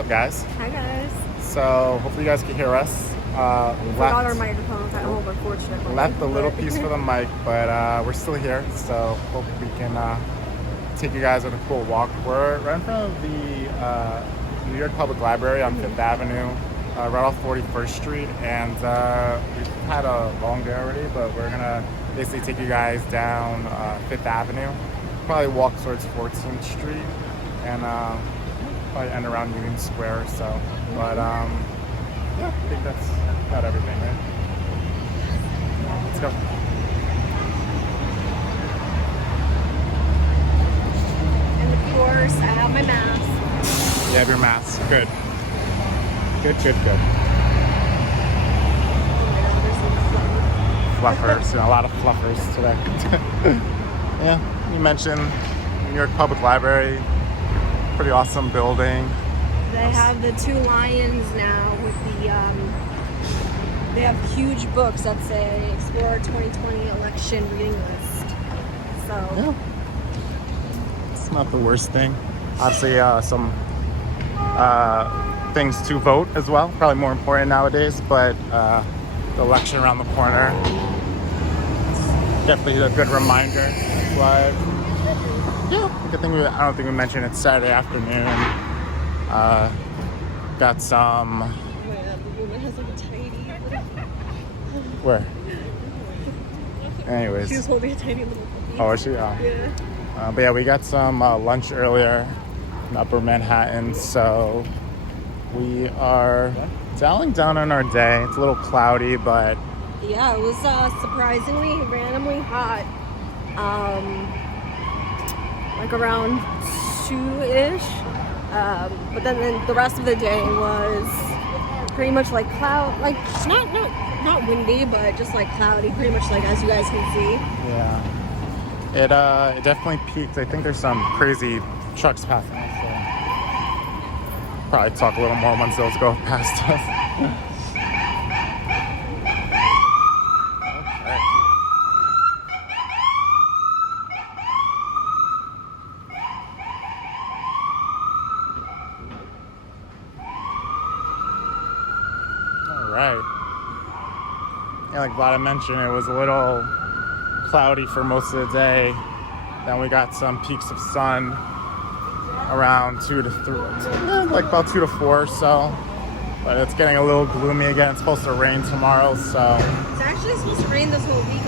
What's up, guys? Hi, guys. So hopefully you guys can hear us. We forgot our microphones at home, unfortunately. Left a little piece for the mic, but we're still here. So hope we can take you guys on a cool walk. We're right in front of the New York Public Library on 5th Avenue, right off 41st Street. And we've had a long day already, but we're gonna basically take you guys down 5th Avenue, probably walk towards 14th Street, and probably end around Union Square or so. But yeah, I think that's about everything, right? Let's go. And of course, I have my mask. You have your mask. Good. Good. Fluffers. A lot of fluffers today. Yeah, you mentioned New York Public Library. Pretty awesome building. They have the two lions now with the, they have huge books that say Explore 2020 Election Reading List. So. Yeah. It's not the worst thing. Obviously, some things to vote as well. Probably more important nowadays, but the election around the corner. It's definitely a good reminder. That's why. Yeah, good thing I don't think we mentioned it's Saturday afternoon. Got some. Oh my God, the woman has like a tiny. Where? Anyways. She was holding a tiny little puppy. Oh, is she? Oh. Yeah. But yeah, we got some lunch earlier in Upper Manhattan, so we are dialing down on our day. It's a little cloudy, but Yeah, it was surprisingly randomly hot. Like around 2-ish. But then the rest of the day was pretty much like cloud, like not windy, but just like cloudy, pretty much like as you guys can see. yeah, it definitely peaked. I think there's some crazy trucks passing us, so probably talk a little more once those go past us. Right. Yeah, like Vlada mentioned, it was a little cloudy for most of the day. Then we got some peaks of sun around 2 to 3, like about 2 to 4 or so. But it's getting a little gloomy again. It's supposed to rain tomorrow, so. It's actually supposed to rain this whole week,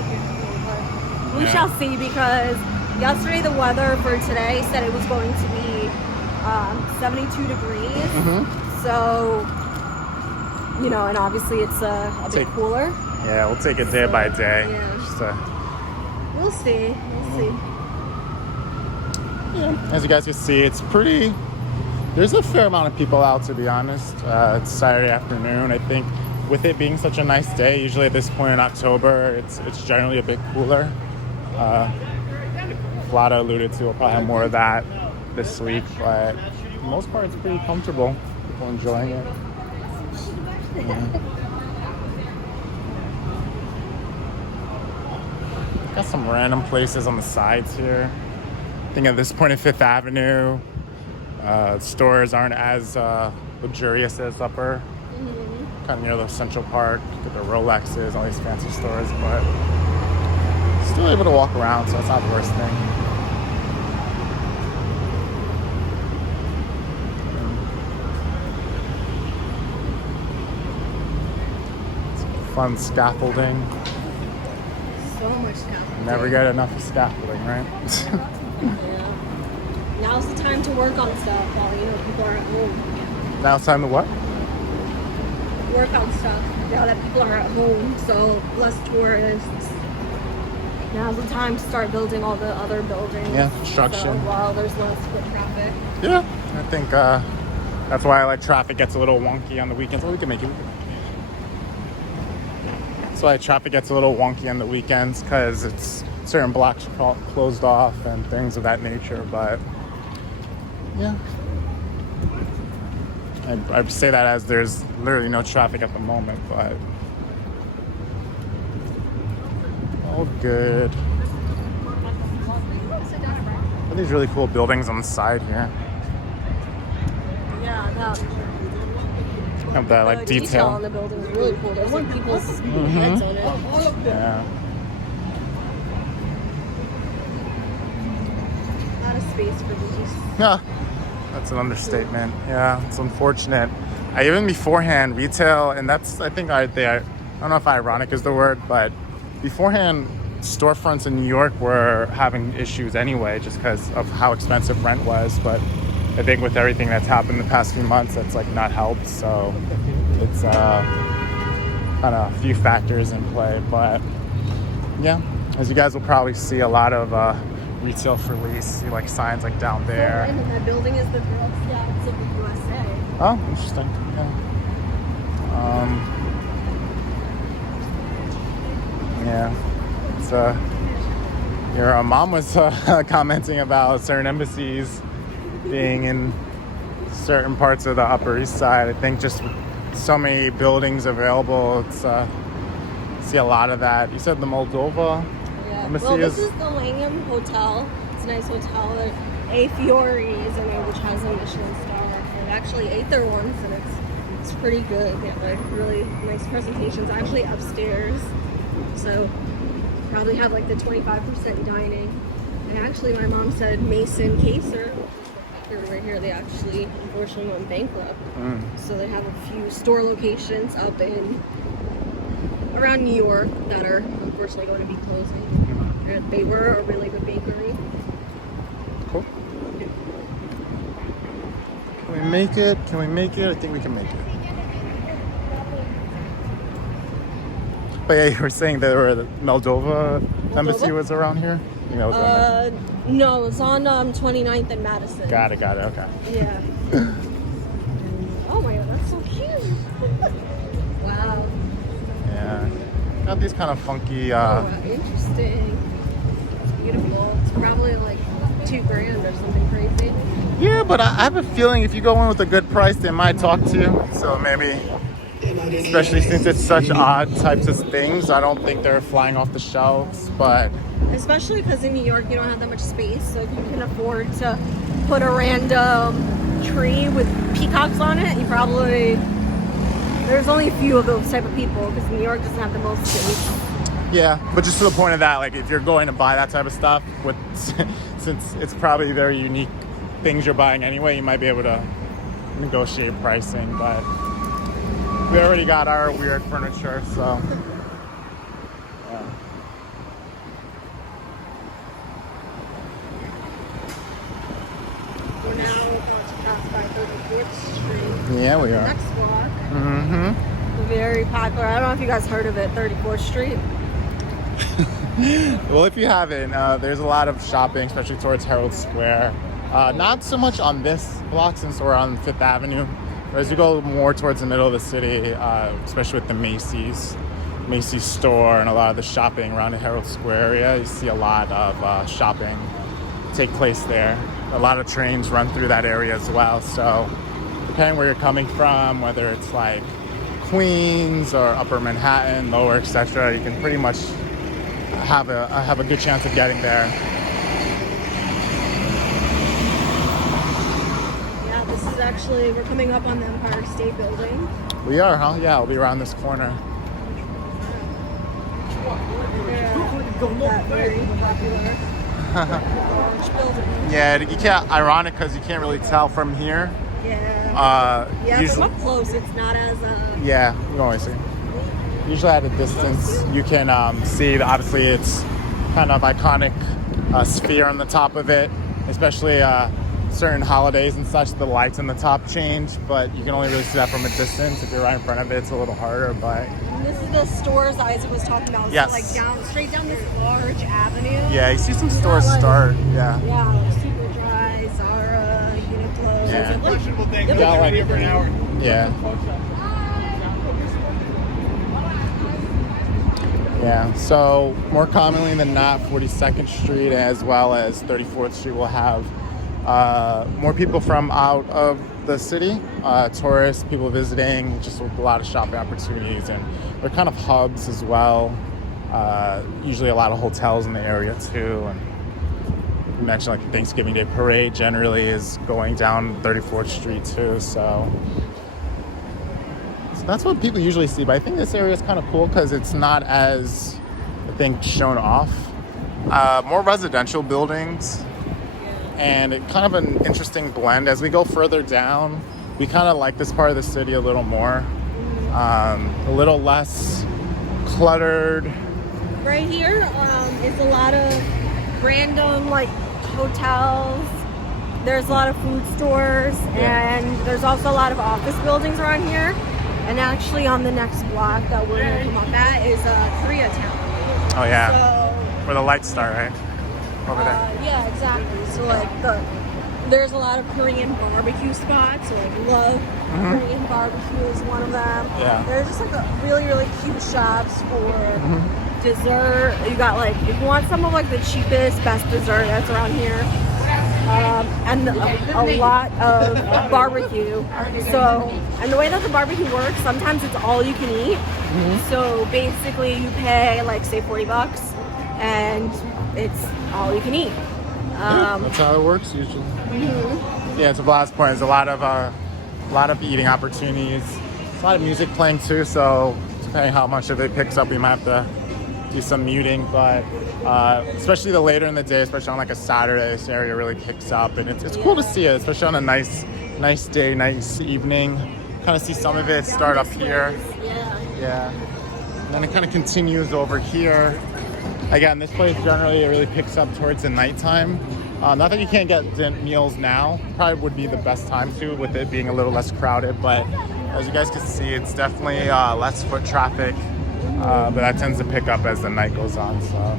but we shall see, because yesterday the weather for today said it was going to be 72 degrees. Mm-hmm. So, you know, and obviously it's a bit cooler. Yeah, we'll take it day by day. Yeah. Just, We'll see. yeah. As you guys can see, it's pretty. There's a fair amount of people out, to be honest. It's Saturday afternoon. I think with it being such a nice day, usually at this point in October, it's generally a bit cooler. Vlada alluded to, we'll probably have more of that this week, but for the most part, it's pretty comfortable. People enjoying it. Yeah. Got some random places on the sides here. I think at this point in 5th Avenue, stores aren't as luxurious as Upper. Mm-hmm. Kind of near the Central Park, get the Rolexes, all these fancy stores, but still able to walk around, so it's not the worst thing. Fun scaffolding. So much scaffolding. Never get enough of scaffolding, right? Yeah. Now's the time to work on stuff while, you know, people are at home. Now it's time to what? Work on stuff now that people are at home, so less tourists. Now's the time to start building all the other buildings. Yeah, construction. So while there's less foot traffic. Yeah, I think that's why traffic gets a little wonky on the weekends. Well, we can make it. That's why traffic gets a little wonky on the weekends, because it's certain blocks closed off and things of that nature. But yeah, I'd say that as there's literally no traffic at the moment, but all good. These really cool buildings on the side here. Yeah, Yeah. Have that like The detail on detail. the building is really cool. There's like people's heads on it. Yeah. A lot of space for these. Yeah. That's an understatement. Yeah, it's unfortunate. Even beforehand, retail, and that's, I think, I don't know if ironic is the word, but beforehand, storefronts in New York were having issues anyway, just because of how expensive rent was. But I think with everything that's happened the past few months, that's like not helped. So it's kind of a few factors in play. But yeah, as you guys will probably see, a lot of retail for lease. See like signs like down there. And that building is the Girl Scouts of the USA. Oh, interesting. Yeah. It's your mom was commenting about certain embassies being in certain parts of the Upper East Side. I think just with so many buildings available, it's see a lot of that. You said the Moldova embassy Well, this is the Langham Hotel. It's a nice hotel. A Fiore's in it, which has a Michelin star. I've actually ate there once, and it's pretty good. They have like really nice presentations. Actually upstairs, so probably have like the 25% dining. And actually, my mom said Mason Kaser. Right here, they actually unfortunately went bankrupt. So they have a few store locations up in around New York that are unfortunately going to be closing. They were a really good bakery. Cool. Can we make it? Can we make it? I think we can make it. But yeah, you were saying that the Moldova embassy was around here? You know, No, it's on 29th and Madison. Got it, okay. Yeah. Oh my god, that's so cute. Wow. Yeah. Got these kind of funky Interesting. It's beautiful. It's probably like $2,000 or something crazy. Yeah, but I have a feeling if you go in with a good price, they might talk to you. So maybe, especially since it's such odd types of things, I don't think they're flying off the shelves. But especially because in New York you don't have that much space, so if you can afford to put a random tree with peacocks on it, you probably, there's only a few of those type of people because New York doesn't have the most space. yeah, but just to the point of that, like if you're going to buy that type of stuff, with since it's probably very unique things you're buying anyway, you might be able to negotiate pricing. But we already got our weird furniture, so. Yeah. We're now about to pass by 34th Street. Yeah, we are. Next block. Mm-hmm. Very popular. I don't know if you guys heard of it, 34th Street. Well, if you haven't, there's a lot of shopping, especially towards Herald Square. Not so much on this block since we're on 5th Avenue. But as you go more towards the middle of the city, especially with the Macy's store and a lot of the shopping around the Herald Square area, you see a lot of shopping take place there. A lot of trains run through that area as well. So depending where you're coming from, whether it's like Queens or Upper Manhattan, Lower, etc., you can pretty much have a good chance of getting there. Yeah, this is actually, we're coming up on the Empire State Building. We are, huh? Yeah, I'll be around this corner. That very popular large building. Yeah, you can't. Ironic because you can't really tell from here. Yeah. Usually, From up close, it's not as. Yeah, you can always see. Usually at a distance, you can see. Obviously, it's kind of iconic sphere on the top of it, especially certain holidays and such. The lights on the top change, but you can only really see that from a distance. If you're right in front of it, it's a little harder. But this is the stores Isaac was talking about. Yes. So like straight down this large avenue. yeah, you see some stores start. Yeah. Yeah, like Superdry, Zara, Uniqlo. Yeah. Like, Yeah, like for an hour. Yeah. Yeah, so more commonly than not, 42nd Street as well as 34th Street will have more people from out of the city, tourists, people visiting, just a lot of shopping opportunities, and they're kind of hubs as well. Usually a lot of hotels in the area too, and you mentioned, like Thanksgiving Day Parade generally is going down 34th Street too. So that's what people usually see. But I think this area is kind of cool because it's not as, I think, shown off. More residential buildings, and it kind of an interesting blend. As we go further down, we kind of like this part of the city a little more, a little less cluttered. Right here is a lot of random like hotels. There's a lot of food stores, and there's also a lot of office buildings around here. And actually on the next block that we're going to come up at is Koreatown. Oh yeah, so, where the lights start, right? Over there. Yeah, exactly. So like there's a lot of Korean barbecue spots. So like Love Korean Barbecue is one of them. Yeah. There's just like a really, really cute shops for dessert. You got like, if you want some of like the cheapest, best dessert that's around here. And a lot of barbecue. So, and the way that the barbecue works, sometimes it's all you can eat. So basically you pay like say $40 and it's all you can eat. That's how it works usually. Yeah, to Vlad's point, there's a lot of eating opportunities. There's a lot of music playing too, so depending how much of it picks up, we might have to do some muting, but especially the later in the day, especially on like a Saturday, this area really picks up, and it's cool to see it, especially on a nice day, nice evening. Kind of see some of it start up here. Yeah. And then it kind of continues over here. Again, this place generally really picks up towards the nighttime. Not that you can't get meals now. Probably would be the best time to, with it being a little less crowded. But as you guys can see, it's definitely less foot traffic. But that tends to pick up as the night goes on. So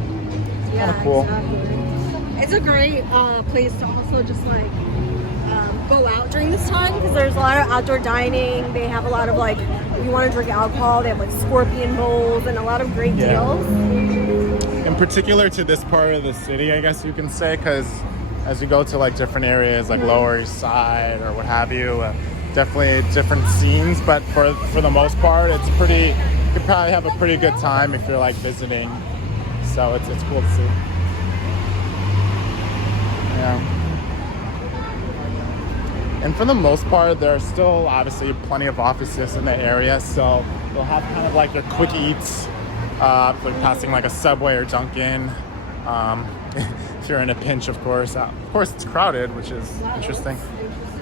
it's kind of cool. Exactly. It's a great place to also just like go out during this time because there's a lot of outdoor dining. They have a lot of like, if you want to drink alcohol, they have like scorpion bowls and a lot of great deals. In particular to this part of the city, I guess you can say, because as you go to like different areas like Lower East Side or what have you, definitely different scenes, but for the most part it's pretty, you could probably have a pretty good time if you're like visiting, so it's cool to see. Yeah. And for the most part, there are still obviously plenty of offices in the area, so they'll have kind of like your quick eats, like passing like a Subway or Dunkin'. If you're in a pinch, of course. Of course, it's crowded, which is interesting.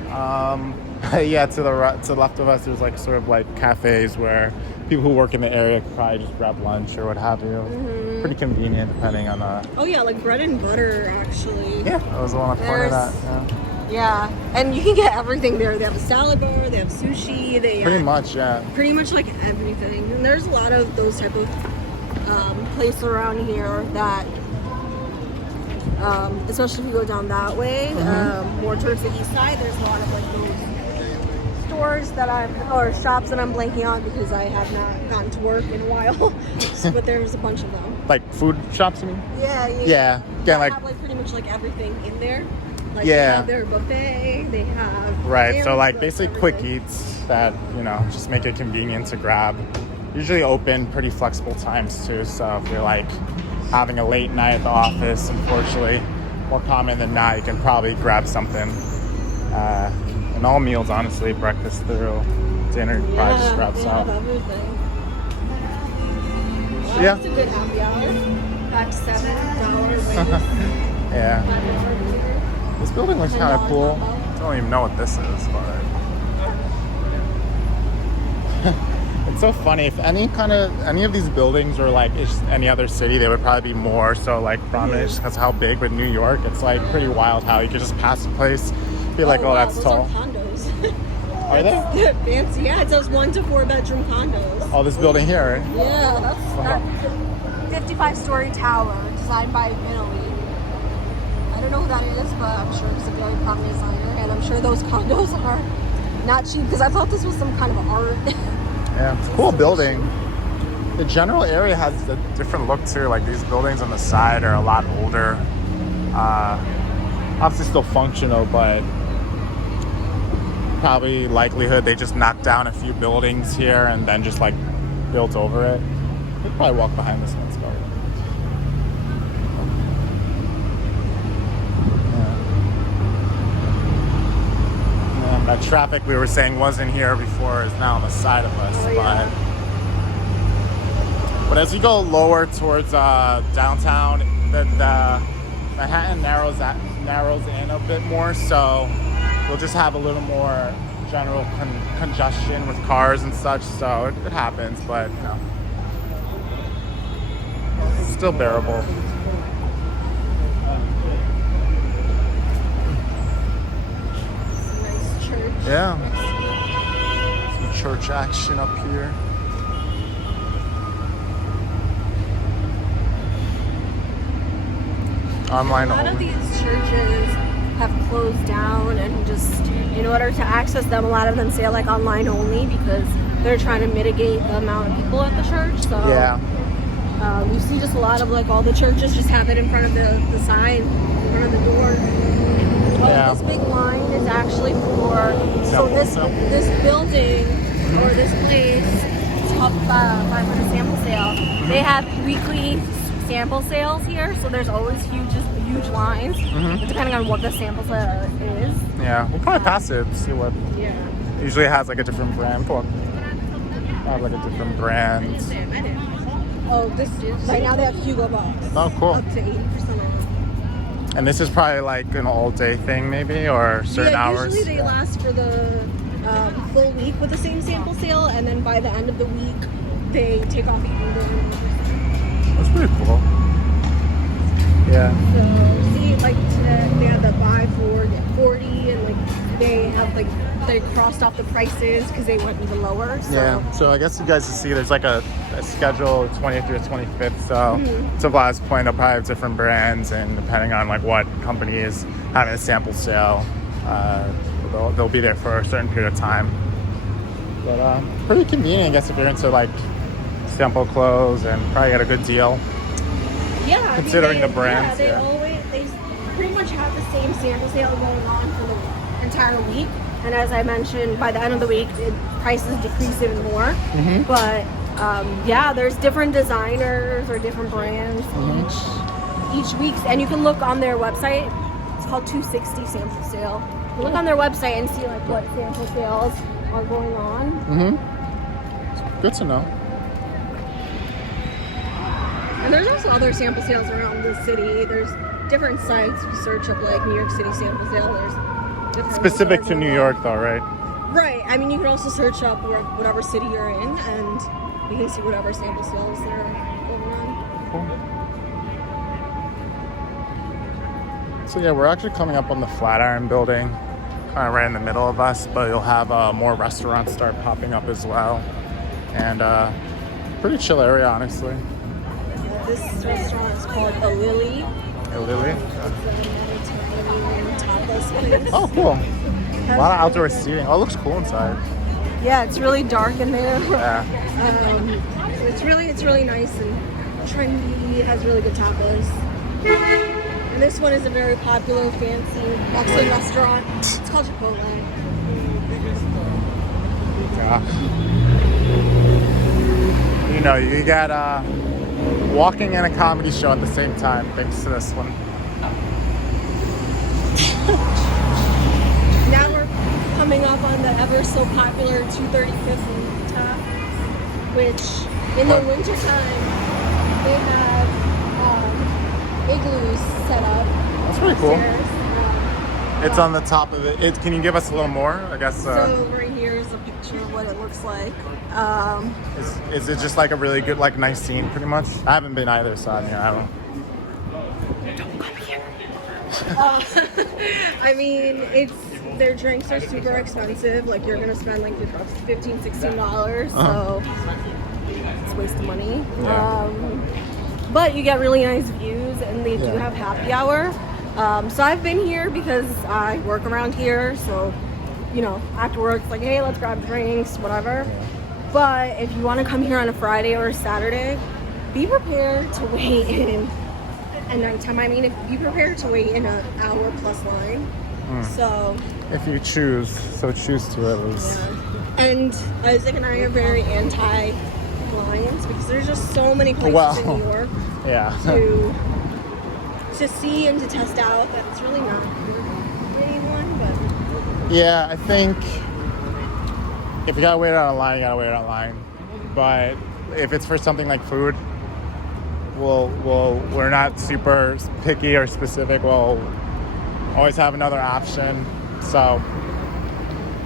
Yeah, to the left of us, there's like sort of like cafes where people who work in the area could probably just grab lunch or what have you. Pretty convenient, depending on the. Oh yeah, like bread and butter, actually. Yeah, that was the one I pointed at. Yeah, and you can get everything there. They have a salad bar, they have sushi, they pretty much, yeah. Pretty much like everything. And there's a lot of those type of places around here that, especially if you go down that way, more towards the east side, there's a lot of like those stores or shops that I'm blanking on because I have not gotten to work in a while. But there's a bunch of them. Like food shops, you mean? Yeah. Yeah. They have like pretty much like everything in there. Like they have their buffet, they have... Right, so like basically quick eats that, you know, just make it convenient to grab. Usually open pretty flexible times too, so if you're like having a late night at the office, unfortunately, more common than not, you can probably grab something. And all meals, honestly, breakfast through dinner, you probably just grab some. Everything. Well, yeah. It's a good happy hour. Back $7. Yeah. This building looks kind of cool. I don't even know what this is, but it's so funny. If any of these buildings were like any other city, they would probably be more so like prominent because how big. With New York, it's like pretty wild how you could just pass the place, be like, oh, that's those tall. Are condos. Are they? Fancy, yeah. It's those 1 to 4 bedroom condos. Oh, this building here, right? Yeah, that's 55-story tower designed by Italy. I don't know who that is, but I'm sure it's a very prominent designer, and I'm sure those condos are not cheap because I thought this was some kind of art. Yeah, it's a cool building. The general area has a different look too. Like these buildings on the side are a lot older. Obviously still functional, but probably likelihood they just knocked down a few buildings here and then just like built over it. We could probably walk behind this one. That traffic we were saying wasn't here before is now on the side of us. Oh, yeah. But as you go lower towards downtown, the Manhattan narrows in a bit more, so you'll just have a little more general congestion with cars and such. So it happens, but you know, it's still bearable. Nice church. Yeah. Some church action up here. Online A lot of only. these churches have closed down, and just in order to access them, a lot of them say like online only because they're trying to mitigate the amount of people at the church. So Yeah. you see just a lot of like all the churches just have it in front of the sign, in front of the door. Yeah. This big line is actually for this building or this place. It's called 500 Sample Sale. They have weekly sample sales here, so there's always huge lines, depending on what the sample sale is. Yeah, we'll probably pass it, see what. Yeah. Usually it has like a different brand. Pull up. Have like a different brand. Oh, this right now they have Hugo Boss. Oh, cool. Up to 80% off. And this is probably like an all-day thing, maybe, or certain hours. Usually they last for the full week with the same sample sale, and then by the end of the week they take off even more. That's pretty cool. Yeah. So see, like today they have the buy 4 get 40, and like they have like they crossed off the prices because they went even lower. So. Yeah. So I guess you guys can see there's like a schedule 20th through 25th. So to Vlad's point, they'll probably have different brands, and depending on like what company is having a sample sale, they'll be there for a certain period of time. But pretty convenient, I guess, if you're into like sample clothes, and probably get a good deal. Yeah, Considering the brands, they pretty much have the same sample sale going on for the entire week. And as I mentioned, by the end of the week, prices decrease even more. But yeah, there's different designers or different brands each week, and you can look on their website. It's called 260 Sample Sale. You can look on their website and see like what sample sales are going on. Good to know. And there's also other sample sales around the city. There's different sites. You search up like New York City sample sale. There's different Specific ones to New York, though, right? Right. I mean, you can also search up whatever city you're in, and you can see whatever sample sales that are going on. Cool. So yeah, we're actually coming up on the Flatiron building, kind of right in the middle of us, but you'll have more restaurants start popping up as well, and pretty chill area, honestly. This restaurant is called A Lily. A Lily? It's a Mediterranean tapas place. Oh, cool. A lot of outdoor seating. Oh, it looks cool inside. Yeah, it's really dark in there. Yeah. It's really nice and trendy. It has really good tapas. And this one is a very popular, fancy Mexican restaurant. It's called Chipotle. Yeah. You know, you got walking and a comedy show at the same time, thanks to this one. Now we're coming up on the ever so popular 235th rooftop, which in the wintertime they have igloos set up. That's pretty cool. upstairs. It's on the top of it. Can you give us a little more? I guess. So right here is a picture of what it looks like. Is it just like a really good, like nice scene, pretty much? I haven't been either, so I mean, I don't. Don't come here. I mean, their drinks are super expensive. Like you're gonna spend like $15, $16, so it's a waste of money. Yeah. But you get really nice views, and they do have happy hour. So I've been here because I work around here, so you know, after work, it's like, hey, let's grab drinks, whatever. But if you want to come here on a Friday or a Saturday, be prepared to wait in at nighttime. I mean, be prepared to wait in an hour plus line. So if you choose to it. And Isaac and I are very anti lines because there's just so many places in New York to see and to test out that it's really not good for anyone. But Yeah, I think if you gotta wait on a line, you gotta wait on a line. But if it's for something like food, we're not super picky or specific. We'll always have another option. So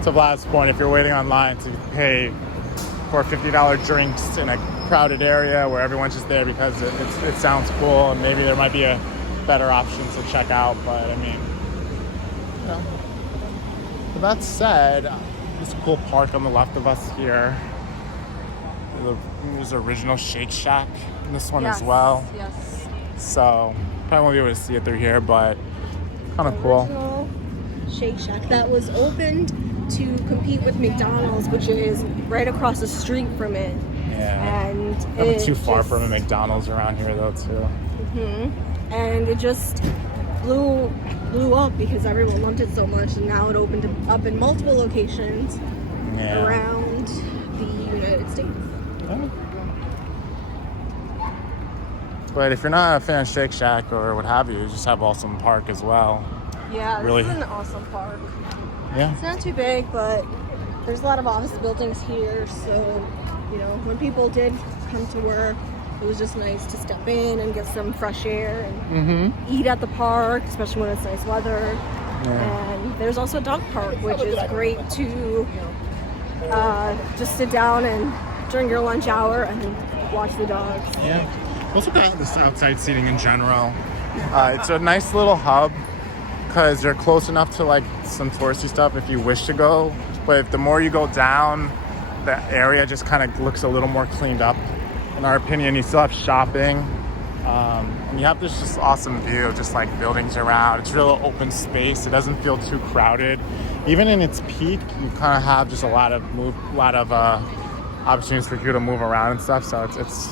to Vlad's point, if you're waiting online to pay for $50 drinks in a crowded area where everyone's just there because it sounds cool, and maybe there might be a better option to check out. But I mean, you know. With that said, there's a cool park on the left of us here. There's original Shake Shack in this one as well. Yes. So probably won't be able to see it through here, but kind of cool. Original Shake Shack that was opened to compete with McDonald's, which is right across the street from it. Yeah. And Not too far from a McDonald's around here though too. And it just blew up because everyone loved it so much, and now it opened up in multiple locations around the United States. Oh. But if you're not a fan of Shake Shack or what have you, you just have Awesome Park as well. Yeah, really, this is an awesome park. Yeah. It's not too big, but there's a lot of office buildings here, so, you know, when people did come to work, it was just nice to step in and get some fresh air and eat at the park, especially when it's nice weather. Yeah. And there's also a dog park, which is great to just sit down and during your lunch hour and watch the dogs. Yeah. Also got this outside seating in general. It's a nice little hub because you're close enough to like some touristy stuff if you wish to go. But the more you go down, the area just kind of looks a little more cleaned up. In our opinion, you still have shopping. And you have this just awesome view of just like buildings around. It's real open space. It doesn't feel too crowded. Even in its peak, you kind of have just a lot of opportunities for you to move around and stuff. So it's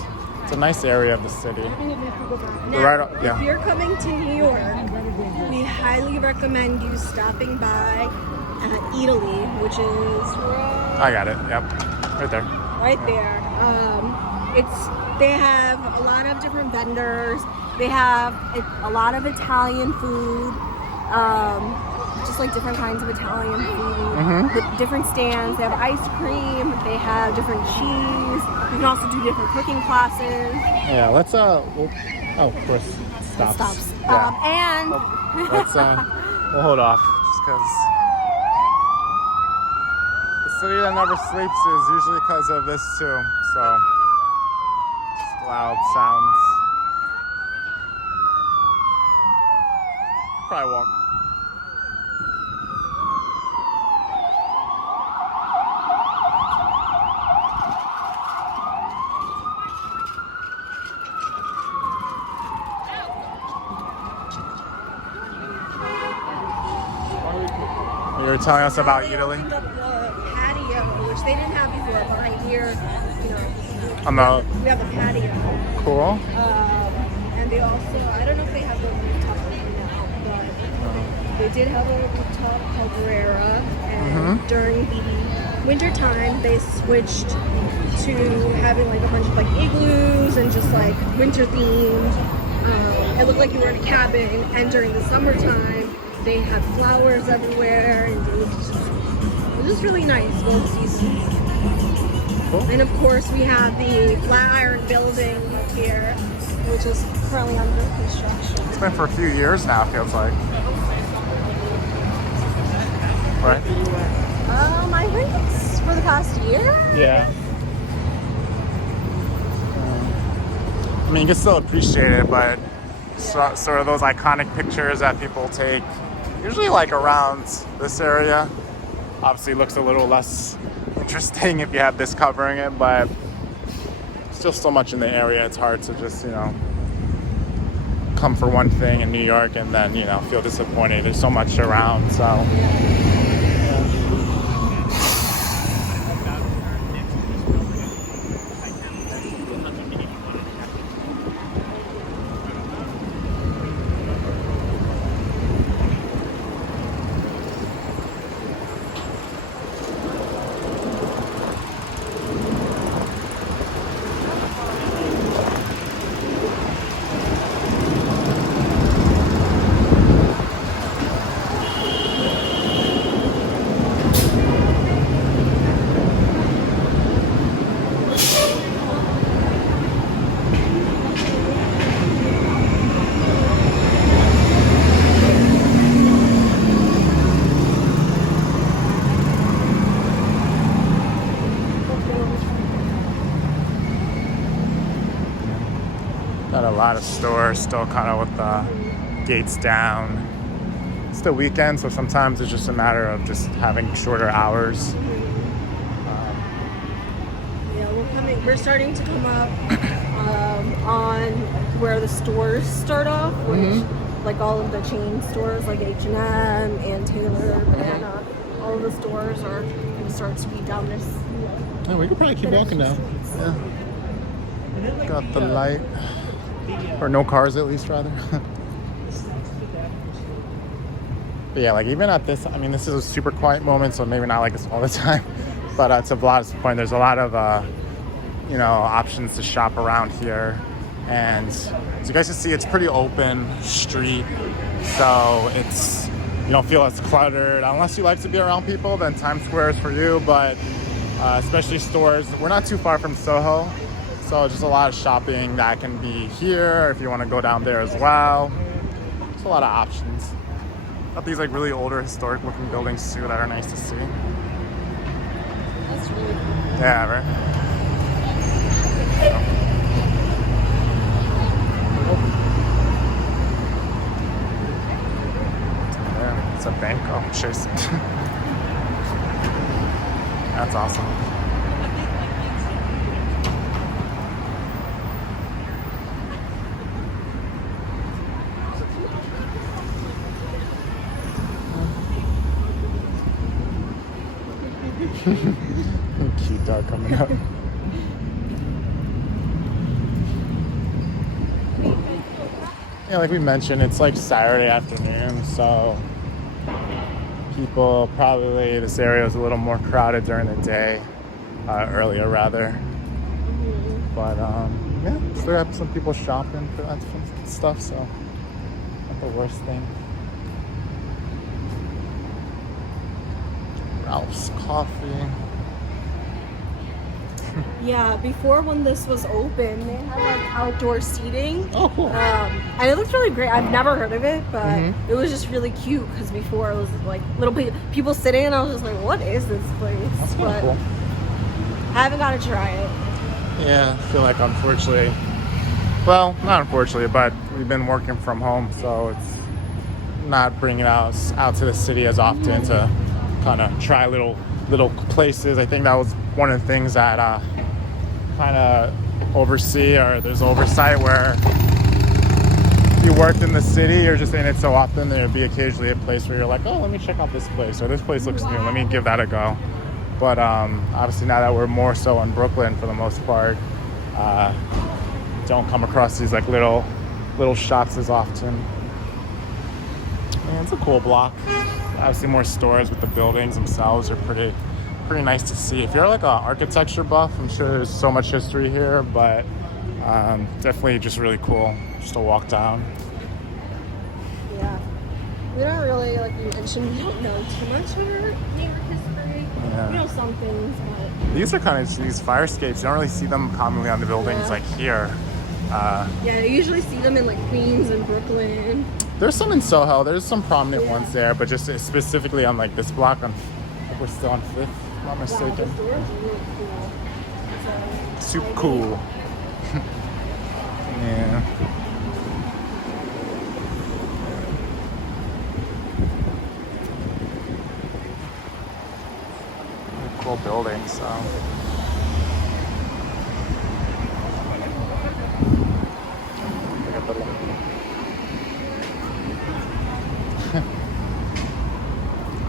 a nice area of the city. Now, if you're coming to New York, we highly recommend you stopping by at Italy, which is I got it. Yep, right there. Right there. They have a lot of different vendors. They have a lot of Italian food, just like different kinds of Italian food, with different stands. They have ice cream. They have different cheese. You can also do different cooking classes. Yeah, let's of course, stops. And let's we'll hold off just because the city that never sleeps is usually because of this too. So just loud sounds. Probably walk. You were telling us about Italy? They opened up the patio, which they didn't have before, but right here, we have the patio. Cool. And they also, I don't know if they have the rooftop right now, but they did have a rooftop called Barrera, and during the winter time, they switched to having like a bunch of like igloos and just like winter themed. It looked like you were in a cabin, and during the summertime, they had flowers everywhere, and it was just really nice, both seasons. Cool. And of course, we have the Flatiron building here, which is currently under construction. It's been for a few years now, it feels like. Right? I think it's for the past year. Yeah. I mean, you can still appreciate it, but sort of those iconic pictures that people take, usually like around this area, obviously looks a little less interesting if you have this covering it, but still so much in the area, it's hard to just, come for one thing in New York and then, feel disappointed. There's so much around, so. lot of stores still kind of with the gates down. It's the weekend, so sometimes it's just a matter of just having shorter hours. Yeah, we're starting to come up on where the stores start off, which like all of the chain stores like H&M and Taylor, Banana, all of the stores are going to start to be down this. Yeah, we could probably keep walking now. Yeah. Got the light. Or no cars at least, rather. But yeah, like even at this, I mean, this is a super quiet moment, so maybe not like this all the time. But to Vlada's point, there's a lot of, options to shop around here. And as you guys can see, it's pretty open street. So you don't feel as cluttered. Unless you like to be around people, then Times Square is for you. But especially stores, we're not too far from Soho. So just a lot of shopping that can be here, if you want to go down there as well. There's a lot of options. Got these like really older historic looking buildings too that are nice to see. That's really cool. Yeah, right? Yeah, it's a bank. Oh, chase. That's awesome. Cute dog coming up. Yeah, like we mentioned, it's like Saturday afternoon, so people probably, this area is a little more crowded during the day, earlier rather. But yeah, still have some people shopping for that stuff, so not the worst thing. Ralph's Coffee. Yeah, before when this was open, they had like outdoor seating. Oh, cool. And it looked really great. I've never heard of it, but it was just really cute because before it was like little people sitting, and I was just like, what is this place? That's kind of cool. I haven't got to try it. Yeah, I feel like unfortunately, well, not unfortunately, but we've been working from home, so it's not bringing us out to the city as often to kind of try little places. I think that was one of the things that kind of oversee, or there's oversight where if you worked in the city, you're just in it so often, there'd be occasionally a place where you're like, oh, let me check out this place, or this place looks new, let me give that a go. But obviously now that we're more so in Brooklyn for the most part, don't come across these like little shops as often. And it's a cool block. Obviously more stores, with the buildings themselves are pretty nice to see. If you're like an architecture buff, I'm sure there's so much history here, but definitely just really cool just to walk down. Yeah. We don't really, like you mentioned, we don't know too much of our neighborhood history. Yeah. We know some things, but... These are kind of these fire escapes. You don't really see them commonly on the buildings like here. Yeah, I usually see them in like Queens and Brooklyn. There's some in Soho. There's some prominent ones there, but just specifically on like this block, we're still on 5th, if I'm not mistaken. Yeah, the stores are really cool. So, Super cool. Yeah. Really cool building, so.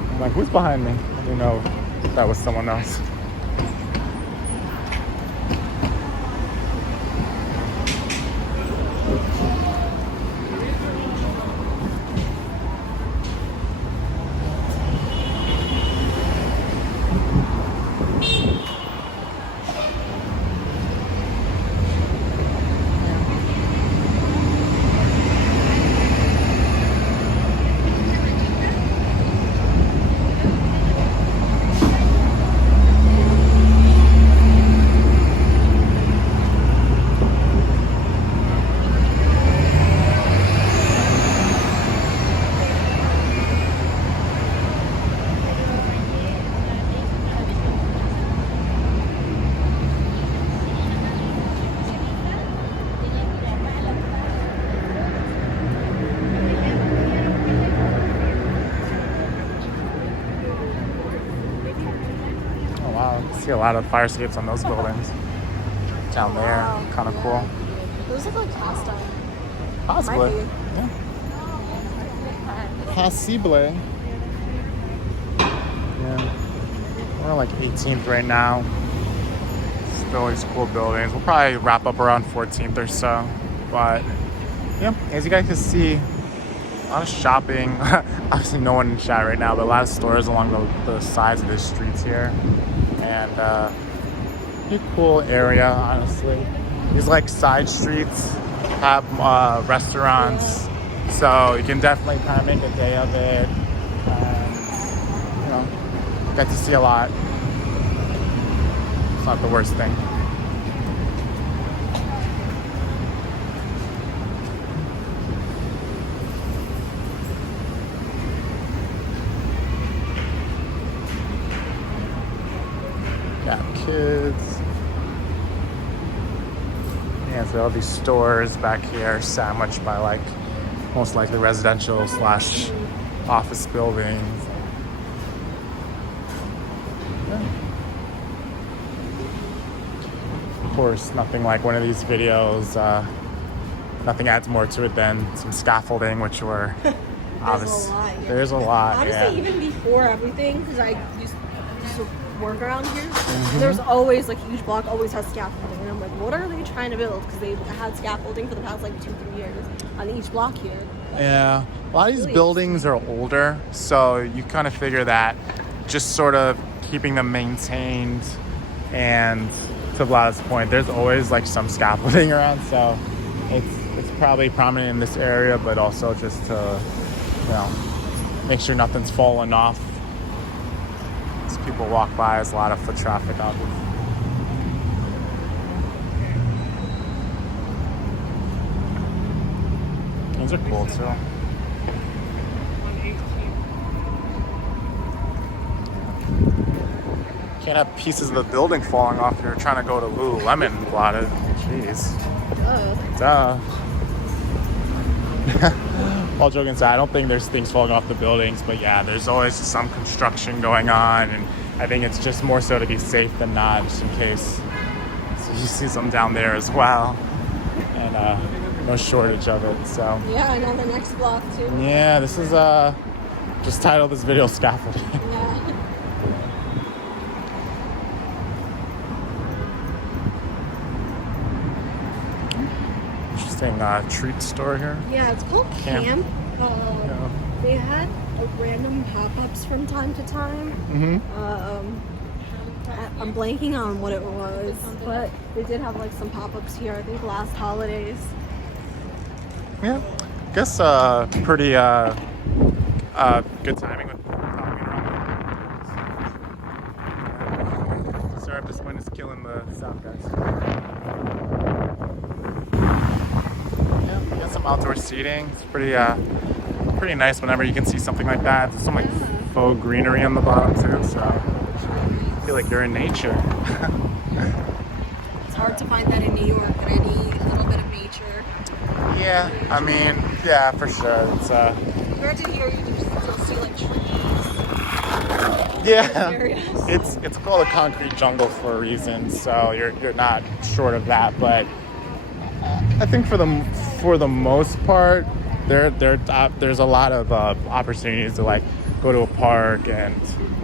I'm like, who's behind me? I didn't know that was someone else. See a lot of fire escapes on those buildings. Down there, Wow. kind of Yeah. cool. Those look like cast iron. Possibly. Might be. Yeah. Possibly. Yeah. We're on like 18th right now. Still these cool buildings. We'll probably wrap up around 14th or so. But yeah, as you guys can see, a lot of shopping. Obviously no one in chat right now, but a lot of stores along the sides of the streets here. And pretty cool area, honestly. These like side streets have restaurants, so you can definitely kind of make a day of it. And, you know, get to see a lot. It's not the worst thing. Got kids. Yeah, so all these stores back here sandwiched by like most likely residential / office buildings. Yeah. Of course, nothing like one of these videos. Nothing adds more to it than some scaffolding, which were obviously there's a lot. Honestly, even before everything, because I used to work around here, and there's always like each block always has scaffolding, and I'm like, what are they trying to build? Because they had scaffolding for the past like 2-3 years on each block here. Yeah, a lot of these buildings are older, so you kind of figure that just sort of keeping them maintained, and to Vlada's point, there's always like some scaffolding around, so it's probably prominent in this area, but also just to, you know, make sure nothing's falling off. As people walk by, there's a lot of foot traffic obviously. These are cool too. Can't have pieces of the building falling off if you're trying to go to Lululemon, Vlada. Jeez. Duh. All joking aside, I don't think there's things falling off the buildings, but yeah, there's always some construction going on, and I think it's just more so to be safe than not, just in case. So you see some down there as well, and no shortage of it. So Yeah, and on the next block too. yeah, this is just titled this video scaffolding. Yeah. Interesting treat store here. Yeah, it's called Camp. They had random pop-ups from time to time. I'm blanking on what it was, but they did have like some pop-ups here, I think last holidays. Yeah, I guess pretty good timing with sorry if this wind is killing the sound, guys. Yeah, we got some outdoor seating. It's pretty nice whenever you can see something like that. There's some like faux greenery on the bottom too, so I feel like you're in nature. It's hard to find that in New York, and I need a little bit of nature. Yeah, I mean, yeah, for sure. It's Compared to here, you can still see like trees. yeah, Areas. it's called a concrete jungle for a reason, so you're not short of that. But I think for the most part, there's a lot of opportunities to like go to a park, and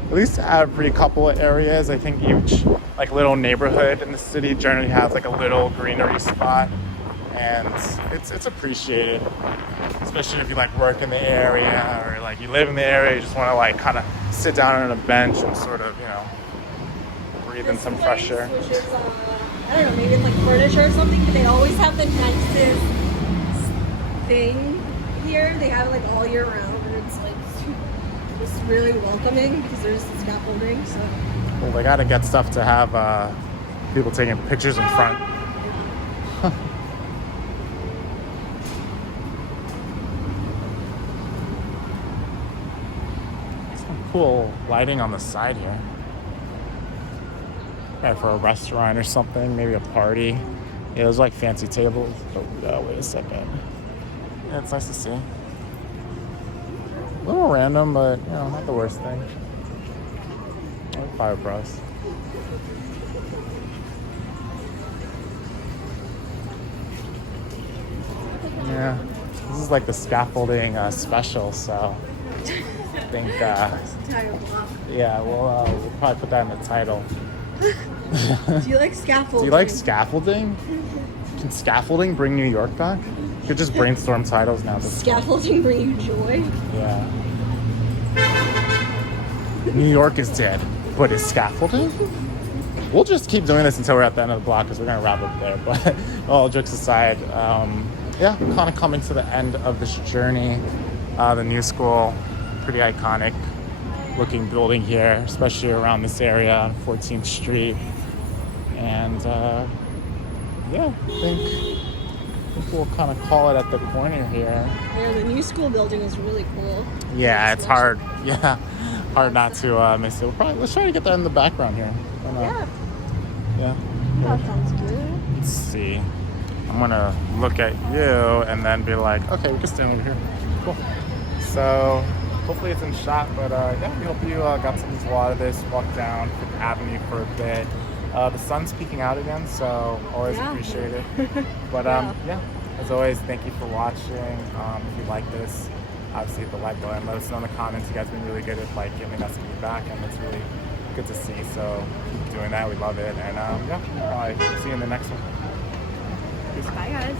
at least every couple of areas, I think each like little neighborhood in the city generally has like a little greenery spot, and it's appreciated, especially if you like work in the area or like you live in the area. You just want to like kind of sit down on a bench and sort of, you know, breathe in some fresh air. Which is, I don't know, maybe it's like furniture or something, but they always have the nicest thing here. They have it like all year round, and it's like just really welcoming because there's the scaffolding. So Well, they gotta get stuff to have people taking pictures in front. Some cool lighting on the side here. Yeah, for a restaurant or something, maybe a party. Yeah, those like fancy tables. Oh, wait a second. Yeah, it's nice to see. A little random, but you know, not the worst thing. Fire brush. is like the scaffolding special, so I think yeah, we'll probably put that in the title. Do you like scaffolding? Do you like scaffolding? Can scaffolding bring New York back? You could just brainstorm titles now. Scaffolding bring you joy? Yeah. New York is dead, but is scaffolding? We'll just keep doing this until we're at the end of the block because we're going to wrap up there. But all jokes aside, yeah, kind of coming to the end of this journey. The new school, pretty iconic looking building here, especially around this area on 14th Street. And yeah, I think we'll kind of call it at the corner here. Yeah, the new school building is really cool. Yeah, it's hard. Yeah, hard not to miss it. Let's try to get that in the background here. Yeah. Yeah. That sounds good. Let's see. I'm gonna look at you and then be like, okay, we can stand over here. Cool. So hopefully it's in shot, but yeah, we hope you got some use out of this. Walk down Fifth Avenue for a bit. The sun's peeking out again, so always appreciate it. But yeah, as always, thank you for watching. If you like this, obviously hit the like button. Let us know in the comments. You guys have been really good at like giving us feedback, and it's really good to see. So keep doing that. We love it. And yeah, probably see you in the next one. Bye, guys.